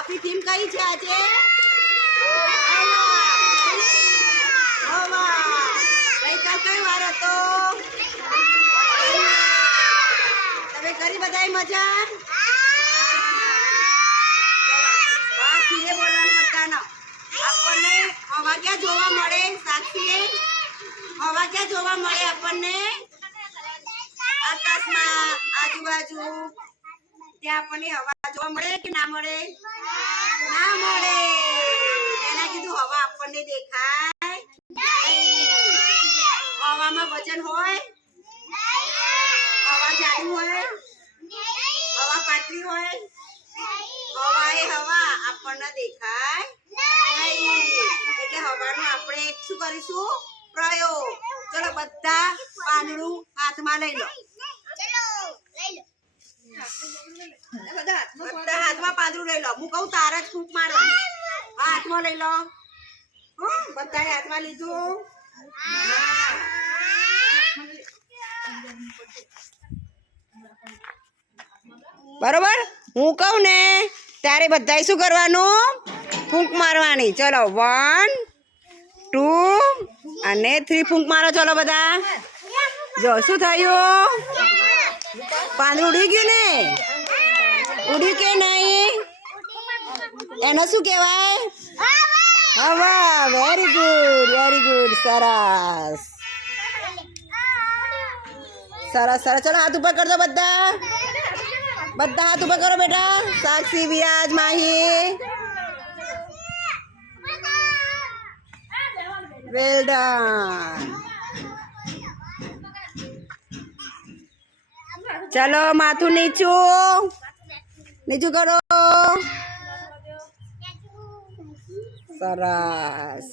આપણી થીમ કઈ છે આજે? ગઈકાલ કઈ વાર હતો? તમે કરી બધાય મજા? આપણને હવા ક્યાં જોવા મળે? સાક્ષી, હવા ક્યાં જોવા મળે આપણને? આકાશમાં, આજુબાજુ ત્યાં આપણને હવા જોવા મળે કે ના મળે? ના મળે. એના કીધું હવા આપણને દેખાય. હવામાં વજન હોય? હવા જાડી હોય? હવા પાતળી હોય? હવા એ હવા આપણને દેખાય નહીં. એટલે હવાનું આપણે શું કરીશું? પ્રયોગ. ચલો બધા પાંદડું હાથમાં લઈ લો. બધા હાથમાં પાંદડું લઈ લો. હું કહું તારે જ ફૂંક મારવાની. હાથમાં લઈ લો. બધા હાથમાં લીધું. બરોબર. હું કહું ને ત્યારે બધાએ શું કરવાનું? ફૂંક મારવાની. ચલો 1 2 અને 3 ફૂંક મારો. ચલો બધા. જો શું થયું? પાંદડું ઉડી ગયું ને? ઉડ્યું કે નહીં? એને શું કહેવાય? હવા. Very good, very good. સરસ સરસ સરસ. ચલો હાથ ઉપર કરજો બધા. બધા હાથ ઉપર કરો બેટા. સાક્ષી, વિરાજ, માહી. Well done. ચલો માથું નીચું. નીચું કરો. સરસ.